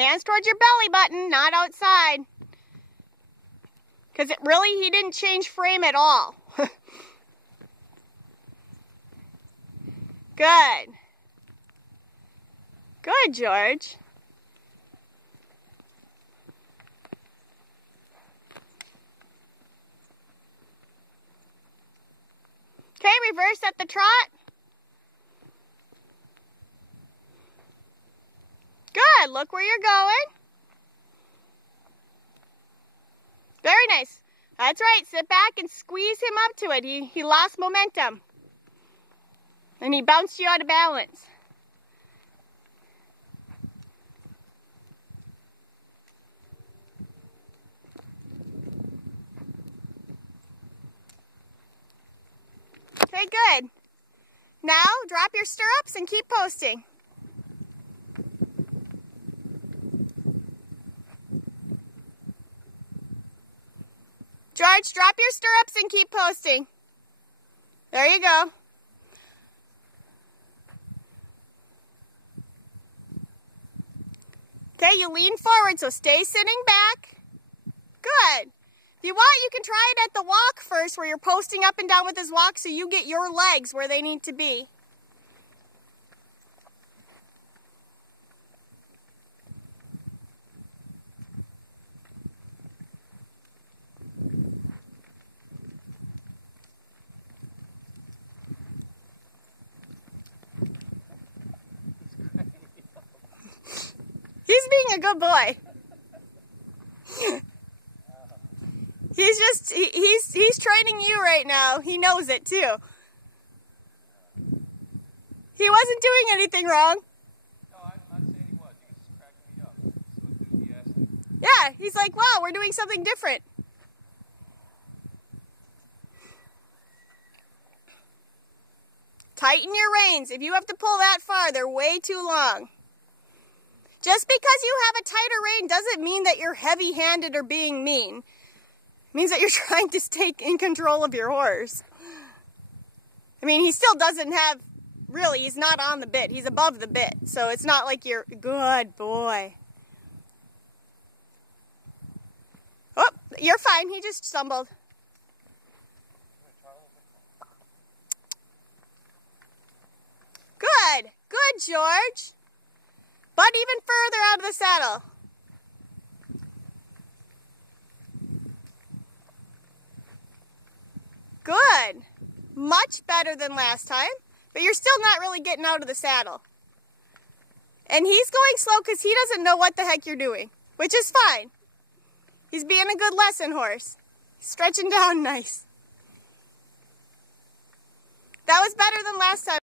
Hands towards your belly button, not outside. Because really, he didn't change frame at all. Good. Good, George. Okay, reverse at the trot. Good, look where you're going. Very nice. That's right, sit back and squeeze him up to it. He lost momentum. And he bounced you out of balance. Okay, good. Now, drop your stirrups and keep posting. George, drop your stirrups and keep posting. There you go. Okay, you lean forward, so stay sitting back. Good. If you want, you can try it at the walk first, where you're posting up and down with his walk so you get your legs where they need to be. He's being a good boy. He's training you right now. He knows it too. He wasn't doing anything wrong. No, I'm not saying he was. He was just cracking me up. So enthusiastic. Yeah, he's like, wow, we're doing something different. Tighten your reins. If you have to pull that far, they're way too long. Just because you have a tighter rein doesn't mean that you're heavy-handed or being mean. It means that you're trying to stay in control of your horse. I mean, he still doesn't have, really, he's not on the bit. He's above the bit. So it's not like you're, good boy. Oh, you're fine. He just stumbled. Good. Good, George. But even further out of the saddle. Good. Much better than last time, but you're still not really getting out of the saddle. And he's going slow because he doesn't know what the heck you're doing, which is fine. He's being a good lesson horse. Stretching down nice. That was better than last time.